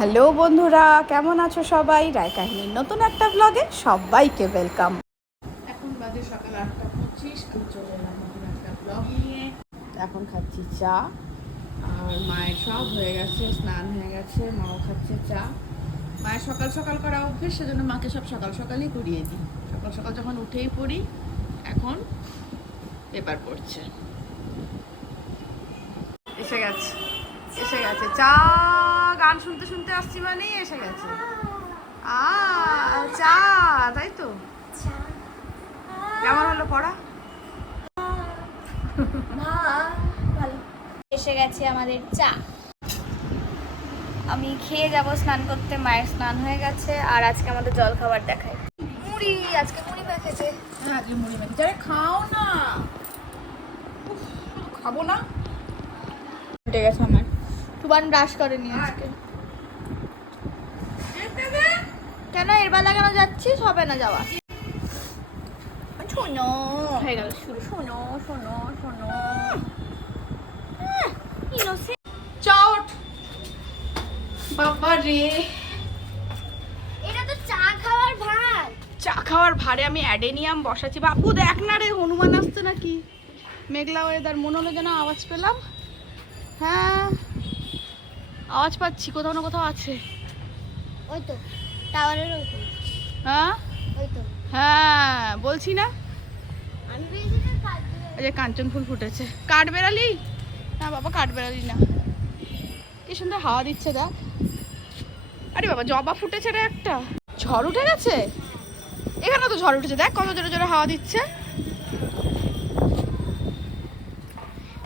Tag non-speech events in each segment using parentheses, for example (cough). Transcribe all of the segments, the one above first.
Hello বন্ধুরা, কেমন আছো সবাই? রায় কাহিনীর নতুন একটা ব্লগে সবাইকে ওয়েলকাম এখন বাজে সকাল আটটা পঁচিশ, আমি চলে এলাম নতুন একটা ব্লগ নিয়ে। এখন খাচ্ছি চা, আর মায়ের সব হয়ে গেছে, স্নান হয়ে গেছে, মাও খাচ্ছে চা। মায়ের সকাল সকাল করা অভ্যেস, সেজন্য মাকে সব সকাল সকালই করিয়ে দিই। সকাল সকাল যখন উঠেই পড়ি, এখন পেপার পড়ছে। এসে গেছে এসে গেছে, চা। গান শুনতে শুনতে আসছি মানেই এসে গেছে। আ চা তাই তো? কেমন হলো পড়া? এসে গেছে আমাদের চা। আমি খেয়ে যাব স্নান করতে মায়ের স্নান হয়ে গেছে আর আজকে আমাদের জল খাবার দেখায়। মুড়ি আজকে মুড়ি মেখেছে। হ্যাঁ আজকে মুড়ি মেখেছি। আরে খাও না। খাব না। উঠে গেছে আমার। টুবান ব্রাশ করেনি আজকে। কেন এর বেলা কেন যাচ্ছিস? হবে না যাওয়া শোনো। হয়ে গেল শুরু। শোনো শোনো শোনো। ইনোসেন্ট চট বাবা রে। এটা তো চা খাওয়ার ভাত চা খাওয়ার ভারে আমি অ্যাডেনিয়াম বসাচ্ছি। বাপু দেখ না রে হনুমান আসছে নাকি। মেঘলা ওয়েদার মনে হলো যেন আওয়াজ পেলাম। হ্যাঁ। আওয়াজ পাচ্ছি কোথাও না কোথাও আছে। ওই তো টাওয়ারের ওই তো। হ্যাঁ? ওই তো। হ্যাঁ বলছি না? আমি যে কাঞ্চন ফুল ফুটেছে। কাঠ বেড়ালি? না বাবা কাঠ বেড়ালি না। কি সুন্দর হাওয়া দিচ্ছে দেখ। আরে বাবা জবা ফুটেছে রে একটা। ঝড় উঠে গেছে? এখানে তো ঝড় উঠেছে দেখ কত জোরে জোরে হাওয়া দিচ্ছে।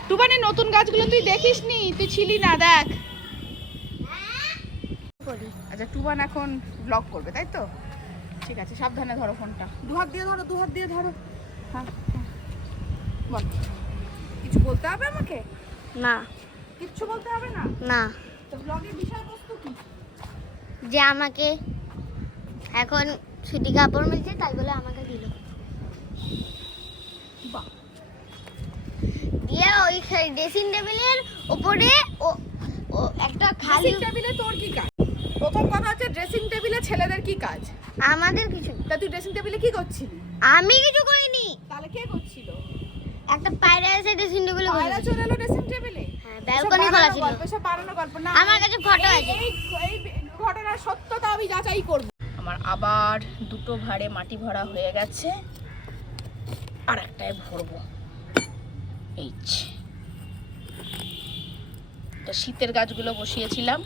টুবানি নতুন গাছগুলো তুই দেখিস নি তুই ছিলি না দেখ করি আচ্ছা এখন ব্লগ করবে তাই তো? ঠিক আছে সাবধানে ধরো ফোনটা। দু হাত দিয়ে ধরো দু হাত দিয়ে ধরো। হ্যাঁ হ্যাঁ। বল। কিছু বলতে হবে আমাকে? না। কিচ্ছু বলতে হবে না? না। তো ব্লগের বিষয়বস্তু কি? যে আমাকে এখন ছুটি কাপড় মিলছে তাই বলে আমাকে দিল। বাহ। দিয়ে ওই ড্রেসিং টেবিলের ওপরে ও ও একটা খালি টেবিলে তোর কি কাজ প্রথম কথা হচ্ছে ড্রেসিং টেবিলে ছেলেদের কি কাজ? আমাদের কিছু তা তুই ড্রেসিং টেবিলে কি করছিলি? আমি কিছু করিনি। তাহলে কে করছিল? একটা পায়রা এসে ড্রেসিং টেবিলে পায়রা চলে এলো ড্রেসিং টেবিলে হ্যাঁ ব্যালকনি খোলা ছিল গল্প সব বানানো গল্প। না আমার কাছে এই- আছে। এই এই ঘটনার সত্যতা আমি যাচাই করব। আমার আবার দুটো ভাড়ে মাটি ভরা হয়ে গেছে। আর একটায় ভরবো। এইচ তো শীতের গাছগুলো বসিয়েছিলাম।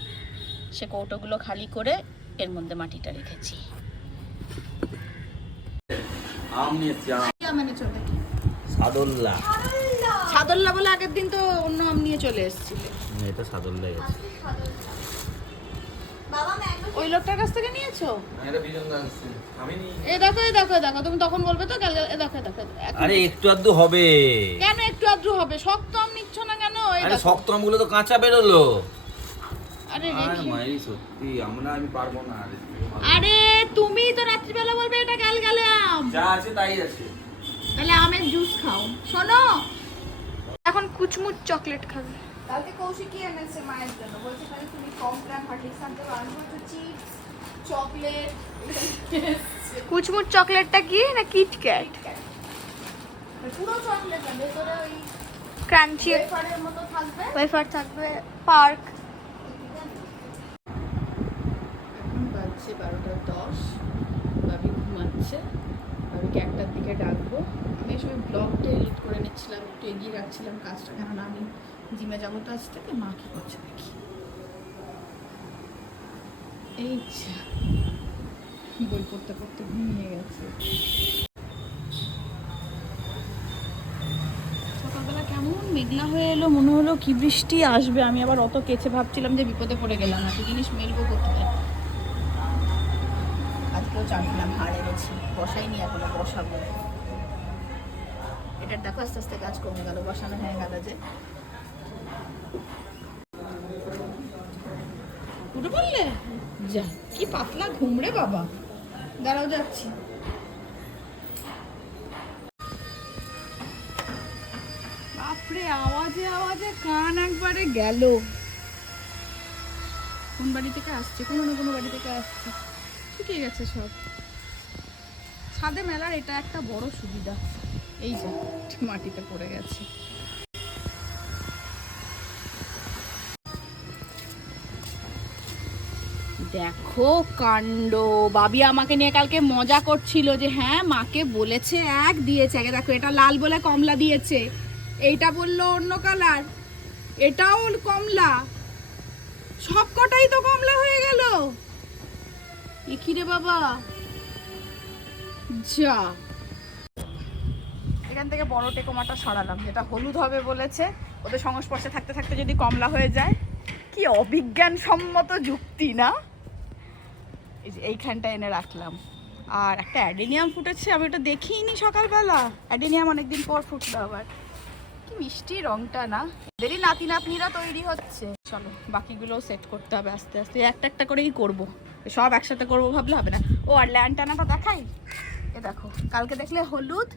সে কৌটোগুলো খালি করে এর মধ্যে মাটিটা রেখেছি। আম নিয়েছি আম। চলে। সাদল্লা। বলে আগের দিন তো অন্য আম নিয়ে চলে এসেছিলে। এটা ওই লোকটার কাছ থেকে নিয়েছো? এটা বিজন আনছে। আমি নি এ দেখো এ দেখো এ দেখো তুমি তখন বলবে তো গেল এ দেখো দেখো আরে একটু আধটু হবে। কেন একটু আদ্রু হবে? শক্ত আম নিচ্ছ না কেন? আরে শক্ত আমগুলো তো কাঁচা বেরোলো। আরে মাই সত্যি আমরা আমি পারব না আরে। আরে তুমি তো রাত্রিবেলা বলবে এটা গাল গালে আম যা আছে তাই আছে। তাহলে আমের জুস খাও। শোনো। এখন কুচমুচ চকলেট খাবে। কালকে কৌশিকই এনেছে মায়ের জন্য। বলছে তাহলে তুমি কমপ্ল্যান পাঠিয়েছিলাম তো আমি বলছি চিপস চকলেট কুচমুচ চকলেটটা কি না কিটক্যাট পুরো চকলেট ভেতরে ওই ক্রাঞ্চি ওয়েফারের মতো থাকবে। ওয়েফার থাকবে পার্ক এখন বাজছে বারোটা দশ বাবি ঘুমাচ্ছে বাবিকে ডাকবো। আমি সময় ব্লগটা এডিট করে নিচ্ছিলাম, একটু এগিয়ে রাখছিলাম কাজটা, কেননা আমি জিমে যাব তো আজ থেকে, মা কি করছে দেখি। এই বই পড়তে পড়তে ঘুমিয়ে গেছে। সকালবেলা কেমন মেঘলা হয়ে এলো, মনে হলো কি বৃষ্টি আসবে, আমি আবার অত কেচে ভাবছিলাম যে বিপদে পড়ে গেলাম এত জিনিস মেলবো কোথায় আজকেও চাটলাম হাড়ে গেছি বসাইনি, এখনও বসাবো। এটার দেখো, আস্তে আস্তে কাজ কমে গেল, বসানো হয়ে গেল যে। উঠে বললে যা, কি পাতলা ঘুমরে বাবা। দাঁড়াও, যাচ্ছি। বাপরে, আওয়াজে আওয়াজে কান একবারে গেল। কোন বাড়ি থেকে আসছে? কোনো না কোনো বাড়ি থেকে আসছে। শুকিয়ে গেছে সব। ছাদে মেলার এটা একটা বড় সুবিধা। এই যে মাটিতে পড়ে গেছে। দেখো কাণ্ড। বাবি আমাকে নিয়ে কালকে মজা করছিল যে হ্যাঁ মাকে বলেছে এক, দিয়েছে আগে। দেখো, এটা লাল বলে কমলা দিয়েছে। এইটা বলল অন্য কালার। এটাও কমলা। সব কটাই তো কমলা হয়ে গেল। এ কি রে বাবা। যা। এখান থেকে বড় টেকোমাটা সরালাম, যেটা হলুদ হবে বলেছে। ওদের সংস্পর্শে থাকতে থাকতে যদি কমলা হয়ে যায়, কি অবিজ্ঞানসম্মত যুক্তি না? এই যে এইখানটা এনে রাখলাম। আর একটা অ্যাডেনিয়াম ফুটেছে, আমি ওটা দেখিনি সকালবেলা। অ্যাডেনিয়াম অনেকদিন পর ফুটলো আবার। মিষ্টি রংটা না। এদেরই নাতি নাতনিরা তৈরি হচ্ছে। চলো, বাকিগুলোও সেট করতে হবে আস্তে আস্তে। একটা একটা করেই করব। সব একসাথে করব ভাবলে হবে না। ও, আর ল্যান্টানাটা দেখাই? এ দেখো, কালকে দেখলে হলুদ,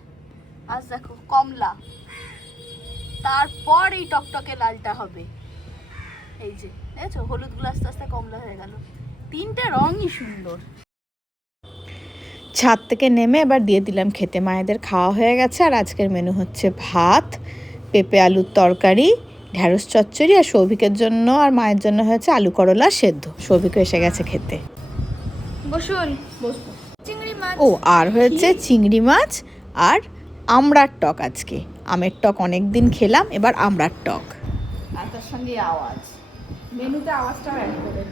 আজ দেখো কমলা। তারপর এই টকটকে লালটা হবে। এই যে, দেখছ? হলুদগুলো আস্তে আস্তে কমলা হয়ে গেল। তিনটে রঙই সুন্দর। ছাদ থেকে নেমে এবার দিয়ে দিলাম খেতে। মায়েদের খাওয়া হয়ে গেছে আর আজকের মেনু হচ্ছে ভাত। পেঁপে আলুর তরকারি ঢ্যাঁড়স চচ্চড়ি আর সৌভিকের জন্য আর মায়ের জন্য হয়েছে আলু করলা সেদ্ধ। সৌভিকও এসে গেছে খেতে। বসুন। বসবো। চিংড়ি মাছ। ও আর হয়েছে চিংড়ি মাছ আর আমড়ার টক আজকে। আমের টক অনেক দিন খেলাম এবার আমড়ার টক। আর তার সঙ্গে আওয়াজ। মেনুতে আওয়াজটাও অ্যাড করে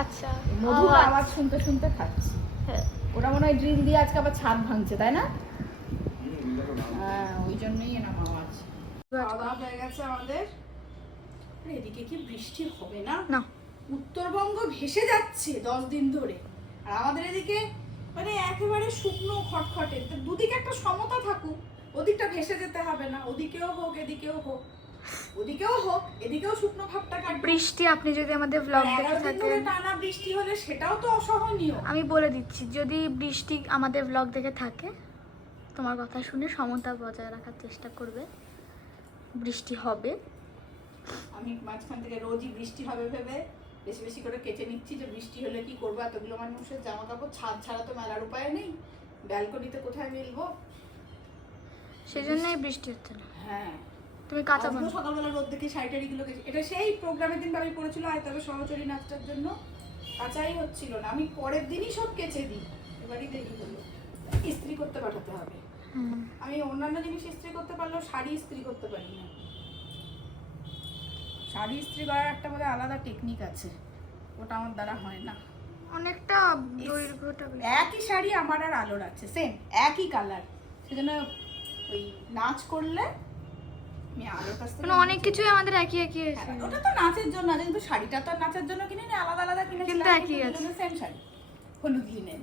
আচ্ছা মধুর আওয়াজ। শুনতে শুনতে খাচ্ছি। হ্যাঁ। ওরা মনে হয় ড্রিল দিয়ে আজকে আবার ছাদ ভাঙছে তাই না? হ্যাঁ ওই জন্যই এরকম আওয়াজ। খাওয়া দাওয়া হয়ে গেছে আমাদের। এদিকে কি বৃষ্টি হবে না? না। উত্তরবঙ্গ ভেসে যাচ্ছে দশ দিন ধরে। আর আমাদের এদিকে মানে একেবারে শুকনো খটখটে। তো দুদিকে একটা সমতা থাকুক। ওদিকটা ভেসে যেতে হবে না। ওদিকেও হোক এদিকেও হোক। ওদিকেও হোক এদিকেও শুকনো ভাবটা কাটবে। বৃষ্টি আপনি যদি আমাদের ব্লগ দেখে থাকেন। টানা বৃষ্টি হলে সেটাও তো অসহনীয়। আমি বলে দিচ্ছি যদি বৃষ্টি আমাদের ব্লগ দেখে থাকে তোমার কথা শুনে সমতা বজায় রাখার চেষ্টা করবে। বৃষ্টি হবে। আমি মাঝখান থেকে রোজই বৃষ্টি হবে ভেবে বেশি বেশি করে কেচে নিচ্ছি যে বৃষ্টি হলে কি করব? এতগুলো মানুষের জামা কাপড় ছাদ ছাড়া তো মেলার উপায় নেই। ব্যালকনিতে কোথায় মেলবো? সেই জন্যই বৃষ্টি হচ্ছে না। হ্যাঁ। তুমি কাঁচা বানো। সকালবেলা রোদ দেখে শাড়িটারি গুলো কেচে এটা সেই প্রোগ্রামের দিন বাড়ি পড়েছিল আয় তবে সহচরী নাচটার জন্য। কাঁচাই হচ্ছিল না। আমি পরের দিনই সব কেচে দিই। এবারই দেরি হলো। ইস্ত্রি করতে পাঠাতে হবে। আমি অন্যান্য জিনিস ইস্ত্রি করতে পারলেও শাড়ি ইস্ত্রি করতে পারি না। শাড়ি ইস্ত্রি করার একটা বোধহয় আলাদা টেকনিক আছে। ওটা আমার দ্বারা হয় না। অনেকটা দৈর্ঘ্যটা একই শাড়ি আমার আর আলোর আছে সেম একই কালার সেজন্য ওই নাচ করলে আমি আলোর কাছ থেকে মানে অনেক কিছুই আমাদের একই একই আছে। হ্যাঁ, ওটা তো নাচের জন্য আছে কিন্তু শাড়িটা তো নাচের জন্য কিনে নি আলাদা আলাদা কিনে কিন্তু একই আছে। সেম শাড়ি। হলুদ লিনেন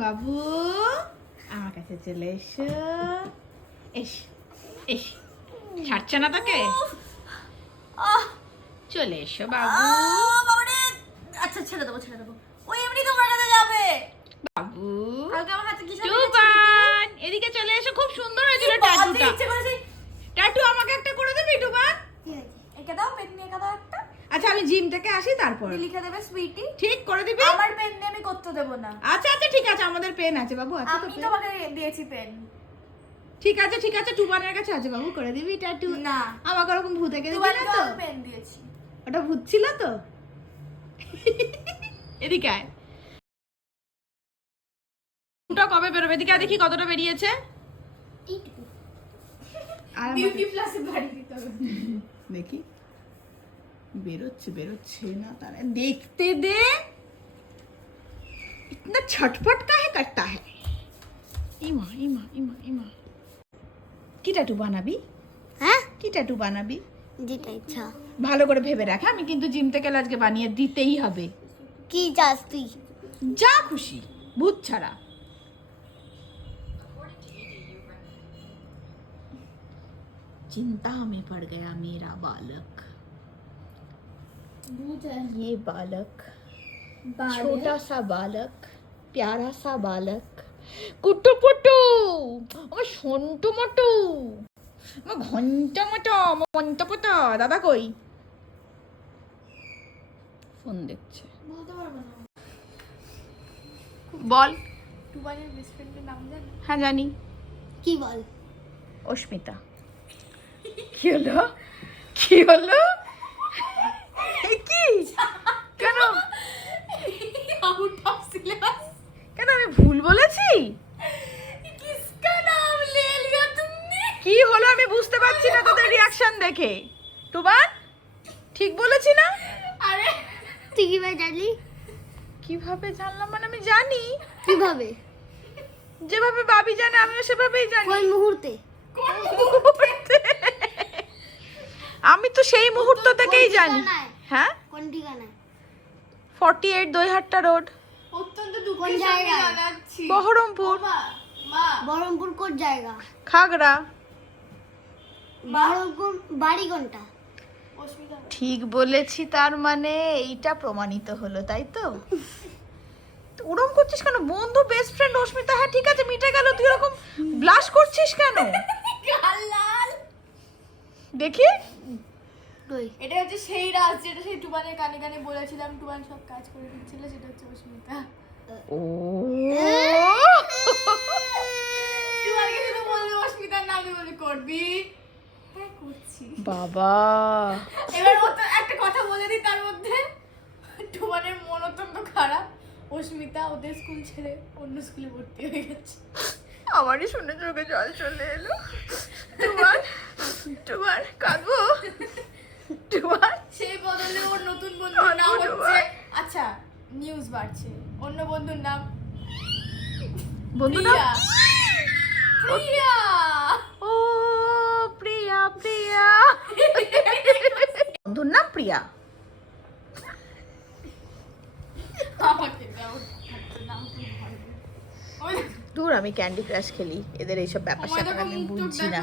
বাবু আমার কাছে চলে এসো। এস এস ছাড়ছে না তোকে? চলে এসো বাবু। আচ্ছা ছেড়ে দেবো ছেড়ে দেবো। ওই এমনি তোমার কাছে যাবে। বাবু কালকে আমার হাতে কি টুবান এদিকে চলে এসো খুব সুন্দর হয়েছিল ট্যাটুটা। ট্যাটু আমাকে একটা করে দেবে টুবান একে দাও পেন নিয়ে দাও একটা। আচ্ছা আমি জিম থেকে আসি তারপর। লিখে দেবে সুইটি ঠিক করে দিবি? আমার পেন দিয়ে আমি করতে দেবো না। আচ্ছা আচ্ছা ঠিক আছে আমাদের পেন আছে বাবু আছে আমি? তোমাকে দিয়েছি পেন ঠিক আছে ঠিক আছে টুবানের কাছে আছে বাবু করে দিবি ট্যাটু না। আমাকে ওরকম ভূত এঁকে দিবি না তো? পেন দিয়েছি। ওটা ভূত ছিল তো? এদিকে আয়। ওটা কবে বেরোবে? এদিকে দেখি কতটা বেরিয়েছে। আমাকে- প্লাসে বাড়ি দিতে হবে। দেখি। বেরোচ্ছে বেরোচ্ছে না তারা দেখতে দে इतना छटपट काहे करता है ইমা ইমা ইমা ইমা কি ট্যাটু বানাবি হ্যাঁ কি ট্যাটু বানাবি যেটা ইচ্ছা ভালো করে ভেবে রাখ হ্যাঁ? আমি কিন্তু জিম থেকে এলে আজকে বানিয়ে দিতেই হবে কি চাস তুই যা খুশি ভূত ছাড়া चिंता में पड़ गया मेरा बालक ये बालक छोटा सा बालक प्यारा सा बालक কুটু পুটু আমার সন্টু মটু আমার ঘন্টা মটো আমার মন্ট পটা দাদা কই ফোন দেখছে বলতে পারবো না বল টুবানের বেস্ট ফ্রেন্ডের নাম জানি হ্যাঁ জানি কি বল অস্মিতা কি হলো কি হলো এ কেন? কেন? আমি ভুল বলেছি? কি হলো আমি বুঝতে পারছি না তোদের রিয়াকশন দেখে। টুবান ঠিক বলেছি না? আরে। তুই কীভাবে জানলি? কীভাবে জানলাম মানে আমি জানি। কীভাবে? যেভাবে বাবি জানে আমিও সেভাবেই জানি। কোন মুহূর্তে? আমি তো সেই মুহূর্ত থেকেই জানি। হ্যাঁ? কোন ঠিকানায় ফর্টি এইট দইহাট্টা রোড অত্যন্ত কোন জায়গায়? বহরমপুর। বহরমপুর কোন জায়গা? খাগড়া। বহরমপুর বাড়ি কোনটা? ঠিক বলেছি তার মানে এইটা প্রমাণিত হলো তাই তো? (laughs) তো ওরম করছিস কেন? বন্ধু বেস্ট ফ্রেন্ড অস্মিতা হ্যাঁ ঠিক আছে মিটে গেল তুই এরকম ব্লাশ করছিস কেন লাল দেখি কই এটা হচ্ছে যেটা সেই টুবানের কানে কানে বলেছিলাম টুবান সব কাজ করে দিচ্ছিল সেটা হচ্ছে অস্মিতা। ও। টুবানকে শুধু বলবে অস্মিতার নামে বলে করবি। হ্যাঁ করছি। বাবা। এবার ও তো একটা কথা বলে দিই তার মধ্যে। টুবানের মন অত্যন্ত খারাপ। অস্মিতা ওদের স্কুল ছেড়ে অন্য স্কুলে ভর্তি হয়ে গেছে। আমারই শুনে চোখে জল চলে এলো। তোমার তোমার কাঁদবো? সেই বদলে ওর নতুন বন্ধুর নাম হচ্ছে আচ্ছা নিউজ বাড়ছে। অন্য বন্ধুর নাম বন্ধু প্রিয়া। ও প্রিয়া প্রিয়া। বন্ধুর নাম প্রিয়া। দূর আমি ক্যান্ডি ক্রাশ খেলি। এদের এইসব ব্যাপার স্যাপার আমি বুঝছি না।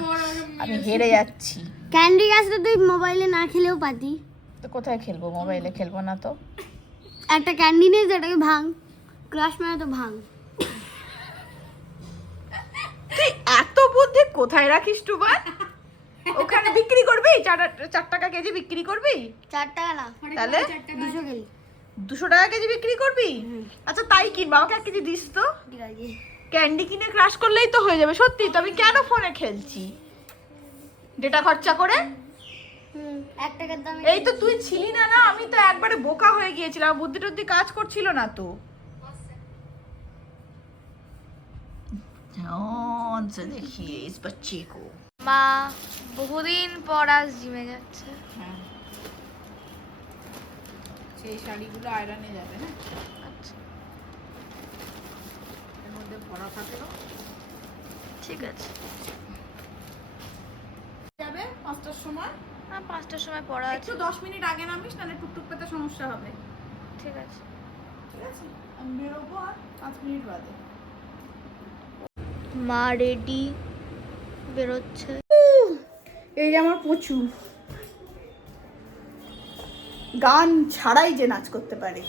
আমি হেরে যাচ্ছি। ক্যান্ডি গাছ তো তুই মোবাইলে না খেলেও পাতি তো কোথায় খেলব? মোবাইলে খেলব না তো। একটা ক্যান্ডি নিয়ে যেটাকে ভাঙ? ক্রাশ মানে তো ভাঙ। তুই এত বুদ্ধি কোথায় রাখিস টুবান? ওখানে বিক্রি করবি? চার চার টাকা কেজি বিক্রি করবি? চার টাকা না। তাহলে? দুশো কেজি। দুশো টাকা কেজি বিক্রি করবি? আচ্ছা তাই কিনবো আমাকে এক কেজি দিস তো। ক্যান্ডি কিনে ক্রাশ করলেই তো হয়ে যাবে। সত্যি তো আমি কেন ফোনে খেলছি? ডেটা খরচা করে? এই তো তুই ছিলি না না আমি তো একবারে বোকা হয়ে গিয়েছিলাম বুদ্ধি টুদ্ধি কাজ করছিল না তো। দেখিয়ে ইস বাচ্চে মা বহুদিন পর আজ জিমে যাচ্ছে। হ্যাঁ। সেই শাড়িগুলো আয়রনে যাবে না? আচ্ছা। এর মধ্যে ভরা থাকে ঠিক আছে। যাবে পাঁচটার সময়। হ্যাঁ পাঁচটার সময় পড়া একটু দশ মিনিট আগে নামিস নাহলে টুকটুক পেতে সমস্যা হবে। ঠিক আছে। ঠিক আছে? আমি বেরোবো আর পাঁচ মিনিট বাদে। মা রেডি বেরোচ্ছে। এই যে আমার প্রচুর গান ছাড়াই যে নাচ করতে পারে।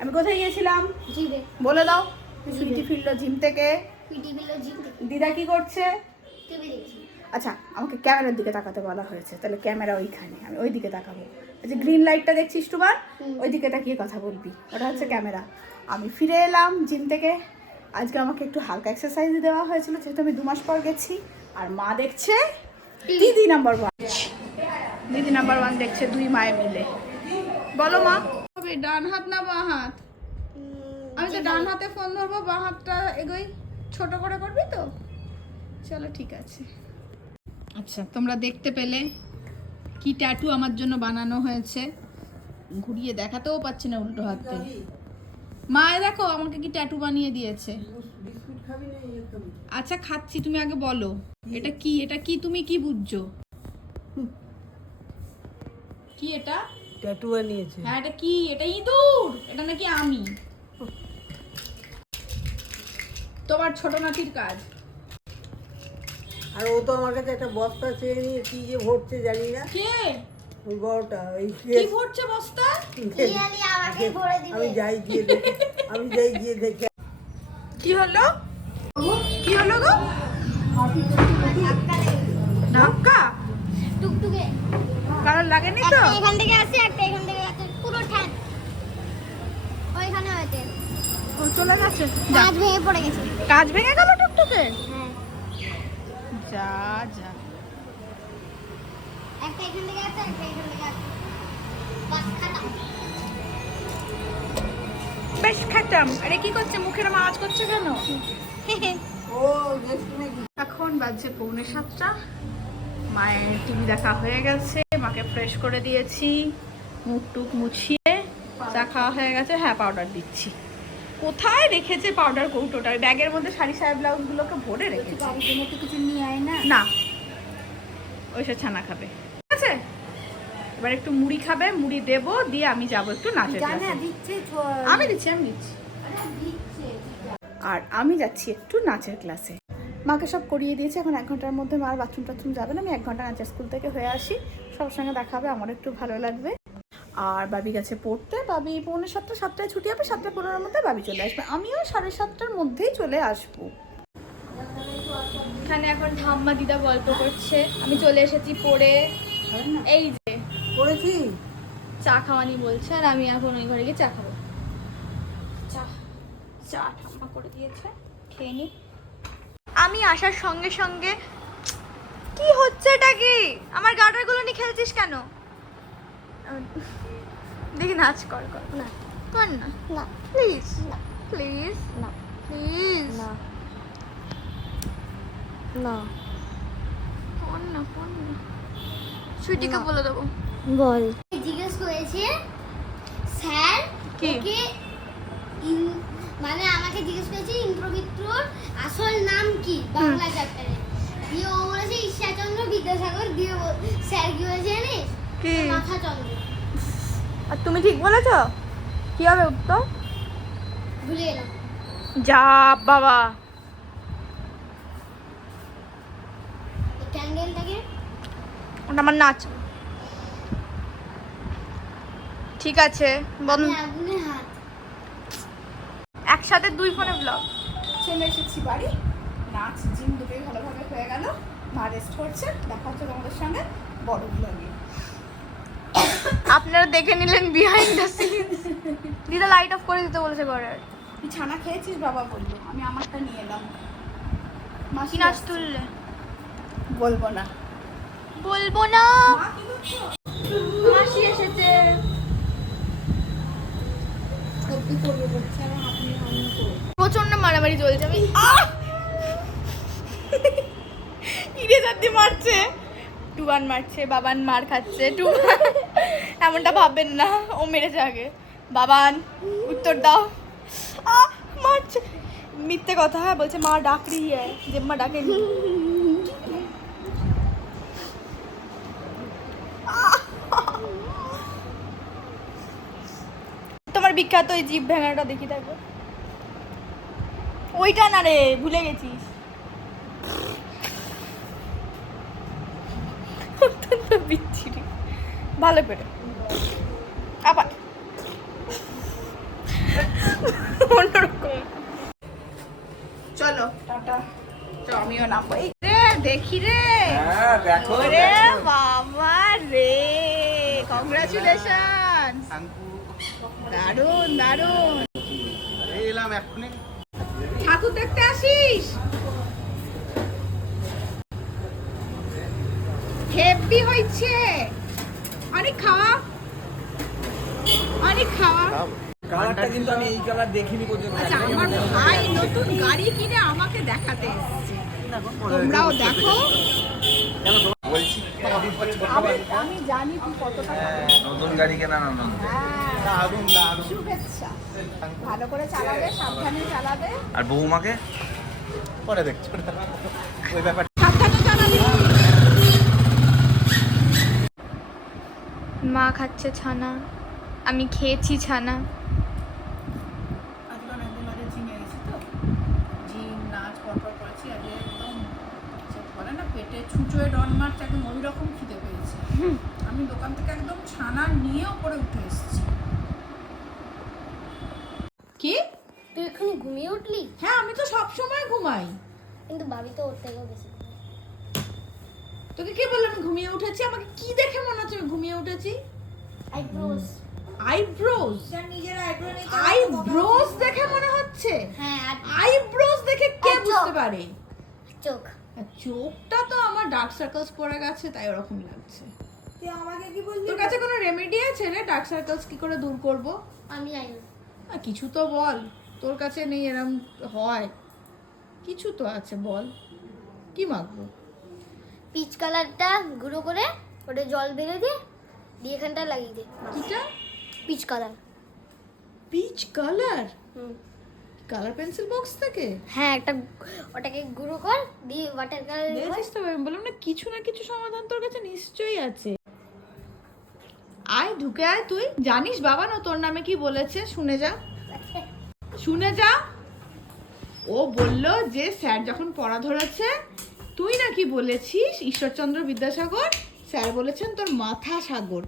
আমি কোথায় গিয়েছিলাম? জিমে বলে দাও। সুইটি ফিরলো জিম থেকে। পিটি বিলো জিম থেকে। দিদা কি করছে? টিভি দেখছি। আচ্ছা আমাকে ক্যামেরার দিকে তাকাতে বলা হয়েছে তাহলে ক্যামেরা ওইখানে আমি ওই দিকে তাকাবো আচ্ছা গ্রিন লাইটটা দেখছিস টুবার ওই দিকে তাকিয়ে কথা বলবি ওটা হচ্ছে ক্যামেরা। আমি ফিরে এলাম জিম থেকে আজকে আমাকে একটু হালকা এক্সারসাইজ দেওয়া হয়েছিল যেহেতু আমি দু মাস পর গেছি আর মা দেখছে দিদি নাম্বার ওয়ান দিদি নাম্বার ওয়ান দেখছে দুই মায়ে মিলে। বলো মা ডান হাত না বাঁ হাত? আমি তো ডান হাতে। ফোন ধরবো বাঁ হাতটা এগোই ছোট করে করবি তো? চলো ঠিক আছে। আচ্ছা। তোমরা দেখতে পেলে কি ট্যাটু আমার জন্য বানানো হয়েছে। ঘুরিয়ে দেখাতেও পাচ্ছি না উল্টো হাতে। মা দেখো আমাকে কি ট্যাটু বানিয়ে দিয়েছে। আচ্ছা খাচ্ছি তুমি আগে বলো। এটা কি এটা কি তুমি কি বুঝছ? কি এটা? ট্যাটু বানিয়েছে। হ্যাঁ এটা কি? এটা ইঁদুর? এটা নাকি আমি? তোমার ছোট নাতির কাজ। আর ও তো আমার কাছে একটা বস্তা চেয়ে নিয়ে কি যে ভরছে জানি না। কে? ওই বড়টা ওই কি ভরছে বস্তা? আমাকে ভরে দিবে। আমি যাই গিয়ে দেখি আমি যাই গিয়ে দেখি। কি হলো? কি হলো গো? ধাক্কা? টুকটুকে। কারণ লাগেনি তো? এখান থেকে আসে একটা এখান থেকে আসে পুরো ঠ্যাং। চলে গেছে। কাজ ভেঙে পড়ে গেছে। কাজ ভেঙে গেল টুকটুকে হ্যাঁ যা যা একটা এখান থেকে আছে একটা এখান থেকে আছে বেশ খেতাম। আরে কি করছে? মুখের আওয়াজ করছে কেন? ও এখন বাজছে পৌনে সাতটা। মায়ের টিভি দেখা হয়ে গেছে। মাকে ফ্রেশ করে দিয়েছি। মুখ টুক মুছিয়ে চা খাওয়া হয়ে গেছে। হ্যাঁ পাউডার দিচ্ছি। কোথায় রেখেছে পাউডার কৌটোটা? ব্যাগের মধ্যে শাড়ি সাহেব ব্লাউজগুলোকে ভরে রেখেছে। বাড়িতে মতো কিছু নিয়ে আয় না। না। ওইসব ছানা খাবে। ঠিক আছে? এবার একটু মুড়ি খাবে মুড়ি দেবো দিয়ে আমি যাব একটু ক্লাসে আমি দিচ্ছি আমি দিচ্ছি। আর আমি যাচ্ছি একটু নাচের ক্লাসে মাকে সব করিয়ে দিয়েছি এখন এক ঘণ্টার মধ্যে মার বাথরুম টাথরুম যাবে না। আমি এক ঘণ্টা নাচের স্কুল থেকে হয়ে আসি। সবার সঙ্গে দেখা হবে আমার একটু ভালো লাগবে। আর বাবি গেছে পড়তে বাবি পৌনে সাতটা সাতটায় ছুটি হবে সাতটা পনেরোর মধ্যে বাবি চলে আসবে। আমিও সাড়ে সাতটার মধ্যেই চলে আসব। এখানে এখন ঠাম্মা দিদা গল্প করছে। আমি চলে এসেছি পড়ে। এই যে পড়েছি? চা খাওয়ানি বলছে আর আমি এখন ওই ঘরে গিয়ে চা খাব। চা চা ঠাম্মা করে দিয়েছে খেয়ে নি। আমি আসার সঙ্গে সঙ্গে কি হচ্ছে এটা কি? আমার গার্ডারগুলো নিয়ে খেলছিস কেন? দেখি নাচ কর কর। না কর না। না। প্লিজ না। প্লিজ না। প্লিজ না। না। কর না কর না। সুইটিকে বলে দেবো। বল। জিজ্ঞেস করেছে স্যার কি? ওকে ইন- মানে আমাকে জিজ্ঞেস করেছে ইন্দ্রমিত্রর আসল নাম কি? বাংলা চ্যাপ্টারে দিয়ে ও বলেছে ঈশ্বরচন্দ্র বিদ্যাসাগর। দিয়ে স্যার কি বলেছে জানিস? কি? মাথাচন্দ্র আর তুমি ঠিক বলেছ? কি হবে উত্তর? ভুলে গেলাম। যা বাবা। ওটা আমার নাচ। ঠিক আছে বন্ধ একসাথে দুই ফোনে ব্লগ চলে এসেছি বাড়ি। নাচ জিম দুটোই ভালোভাবে হয়ে গেল। মা রেস্ট করছে। দেখা হচ্ছে তোমাদের সঙ্গে বড় ব্লগে আপনারা দেখে নিলেন বিহাইন্ড দ্য সিন দিদা লাইট অফ করে দিতে বলেছে ঘরের তুই ছানা খেয়েছিস বাবা বলল। আমি আমারটা নিয়ে এলাম। মাসি নাচ তুললে? বলব না। বলব না। মাসি এসেছে। প্রচণ্ড মারামারি চলছে আমি (laughs) ইরে মারছে। টুবান মারছে বাবান মার খাচ্ছে টুবান এমনটা ভাববেন না, ও মেরেছে আগে বাবান, উত্তর দাও। মিথ্যে কথা হ্যাঁ বলছে, মা ডাক রি হ্যাঁ ডাকেনি। তোমার বিখ্যাত ওই জিভ ভেঙাটা দেখি থাকবে ওইটা না রে, ভুলে গেছিস। বিচ্ছিরি। ভালো পেটে আবার অন্যরকম চলো। টাটা। তো আমিও নামবো। রে দেখি রে। হ্যাঁ দেখো রে বাবা রে কংগ্রাচুলেশন দারুণ দারুণ এলাম এখনই ঠাকুর দেখতে আসিস? হেভি হয়েছে অনেক খাওয়া অনেক খাওয়া কালারটা কিন্তু আমি এই কালার দেখিনি পর্যন্ত আচ্ছা আমার ভাই নতুন গাড়ি কিনে আমাকে দেখাতে এসেছে। তোমরাও দেখো। আমি আমি জানি তুই কতটা হ্যাঁ, নতুন গাড়ি কেনার আনন্দ। হ্যাঁ, শুভেচ্ছা। ভালো করে চালাবে সাবধানে চালাবে। আর বৌমাকে? পরে দেখছ ওই ব্যাপার মা খাচ্ছে ছানা। আমি খেয়েছি ছানা আজকে অনেকদিন বাদে জিমে গেছি তো জিম নাচ পরপর করেছি আজকে একদম সে বলে না পেটে ছুঁচোয় ডন মারছে একদম ওই রকম খিদে পেয়েছে। আমি দোকান থেকে একদম ছানা নিয়ে ওপরে উঠে এসেছি। কি? তুই এখানে ঘুমিয়ে উঠলি? হ্যাঁ আমি তো সব সময় ঘুমাই। কিন্তু বাবি তো ওর থেকেও বেশি তোকে কে বলল আমি ঘুমিয়ে উঠেছি? আমাকে কি দেখে মনে হচ্ছে আমি ঘুমিয়ে উঠেছি? আইব্রোস আইব্রোজ নিজের আইব্রো নেই আইব্রোজ দেখে মনে হচ্ছে? হ্যাঁ আইব্রোজ দেখে কে বুঝতে পারে? চোখ। চোখটা তো আমার ডার্ক সার্কেলস পড়ে গেছে তাই ওরকম লাগছে। তুই আমাকে কি বললি? তোর কাছে কোনো রেমেডি আছে রে ডার্ক সার্কেলস কি করে দূর করব? আমি জানি না। কিছু তো বল। তোর কাছে নেই এরম হয়। কিছু তো আছে বল। কি মাখবো? পিচ কালারটা গুঁড়ো করে ওটা জল বেড়ে দিয়ে দিয়ে এখানটা লাগিয়ে দে। কিটা? পিচ কালার পিচ কালার হুম। কালার পেন্সিল বক্স থেকে? হ্যাঁ একটা ওটাকে গুঁড়ো কর দিয়ে ওয়াটার কালার দেখেছিস তো আমি বললাম না কিছু না কিছু সমাধান তোর কাছে নিশ্চয়ই আছে। আয় ঢুকে আয় তুই। জানিস বাবা না তোর নামে কি বলেছে? শুনে যা। শুনে যা। ও বলল যে স্যার যখন পড়া ধরেছে তুই নাকি বলেছিস? ঈশ্বরচন্দ্র বিদ্যাসাগর? স্যার বলেছেন তোর মাথা সাগর।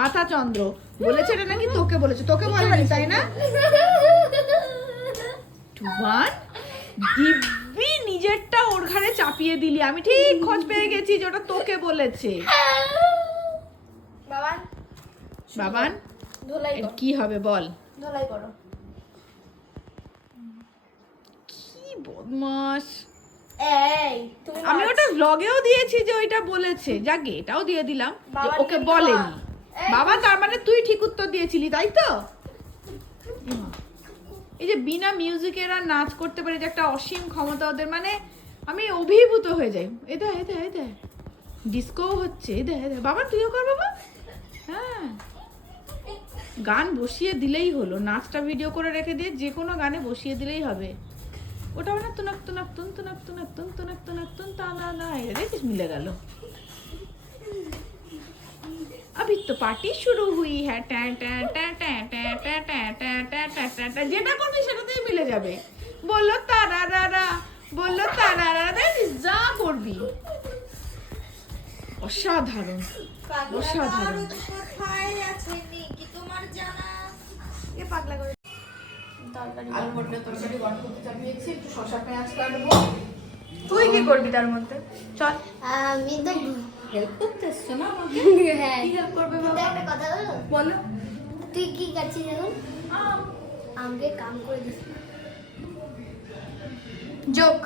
মাথা চন্দ্র। বলেছে এটা নাকি? তোকে বলেছে। তোকে বলেনি তাই না? টুবান দিব্যি নিজেরটা ওর ঘাড়ে চাপিয়ে দিলি। আমি ঠিক খোঁজ পেয়ে গেছি যে ওটা তোকে বলেছে। বাবান বাবান কি হবে বল। ধোলাই করো। কি বদমাস এই তুমি আমি ওটা ব্লগেও দিয়েছি যে ওইটা বলেছে। যাকে এটাও দিয়ে দিলাম যে ওকে বলেনি। বাবা তার মানে তুই ঠিক উত্তর দিয়েছিলি তাই তো? এই যে বিনা মিউজিকের আর নাচ করতে পারে যে একটা অসীম ক্ষমতা ওদের মানে আমি অভিভূত হয়ে যাই। এদা এদা এদা ডিস্কো হচ্ছে এদা এদা বাবা তুইও কর বাবা। হ্যাঁ। গান বসিয়ে দিলেই হলো। নাচটা ভিডিও করে রেখে দিয়ে যে কোনো গানে বসিয়ে দিলেই হবে। ওটা মানে তুনাক তুনাক তুন তুনাক তুনাক তুন তুনাক তুনাক তুন তা না না এটা দেখিস মিলে গেল अभी तो पार्टी शुरू हुई है ট্যাঁ ট্যাঁ ট্যাঁ ট্যাঁ ট্যাঁ ট্যাঁ ট্যাঁ ট্যাঁ ট্যাঁ ট্যাঁ ট্যাঁ ট্যাঁ। যেটা করবি সেটাতেই মিলে যাবে বললো তারা রারা বললো তারা রারা দেখিস যা করবি অসাধারণ অসাধারণ কোথায় আছে কি তোমার জানা এ পাগলা করে তরকারি আলু পটলের তরকারি গরম করতে চাপিয়েছি একটু শসা পেঁয়াজ কাটবো তুই কি করবি তার মধ্যে চল আমি তো হেল্প করতে এসছো না আমাকে (laughs) হ্যাঁ কি হেল্প করবে কিন্তু বাবা একটা কথা বলো বলো তুই কি কাটছিস এখন আম। আমাকে কাম করে দিস যোগ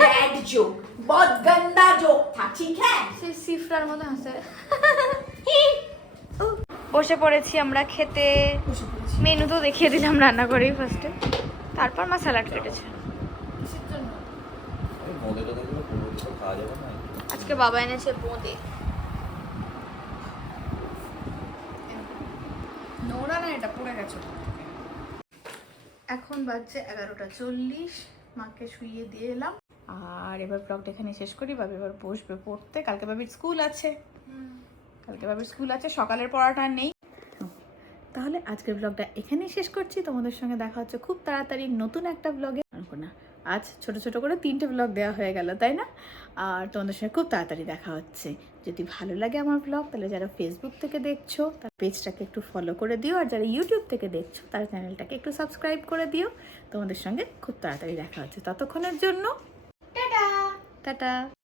बैड जोक बहुत गंदा जोक था ठीक है সে সিফরার মতো হাসে বসে পড়েছি আমরা খেতে। মেনু তো দেখিয়ে দিলাম রান্না করেই ফার্স্টে তারপর মা স্যালাড কেটেছে। খাওয়া যাবে না আজকে বাবা এনেছে বোঁদে নোংরা না এটা পড়ে গেছে এখন বাজছে এগারোটা চল্লিশ। মাকে শুইয়ে দিয়ে এলাম। আর এবার ব্লগটা এখানে শেষ করি। বাবা এবার বসবে পড়তে। কালকে বাবির স্কুল আছে। কালকে বাবার স্কুল আছে সকালের পড়াটা নেই। তাহলে আজকের ব্লগটা এখানেই শেষ করছি। তোমাদের সঙ্গে দেখা হচ্ছে খুব তাড়াতাড়ি নতুন একটা ব্লগে না আজ ছোট ছোট করে তিনটে ব্লগ দেওয়া হয়ে গেল তাই না? আর তোমাদের সঙ্গে খুব তাড়াতাড়ি দেখা হচ্ছে। যদি ভালো লাগে আমার ব্লগ তাহলে যারা ফেসবুক থেকে দেখছ তার পেজটাকে একটু ফলো করে দিও। আর যারা ইউটিউব থেকে দেখছ তারা চ্যানেলটাকে একটু সাবস্ক্রাইব করে দিও। তোমাদের সঙ্গে খুব তাড়াতাড়ি দেখা হচ্ছে। ততক্ষণের জন্য টাটা! টাটা!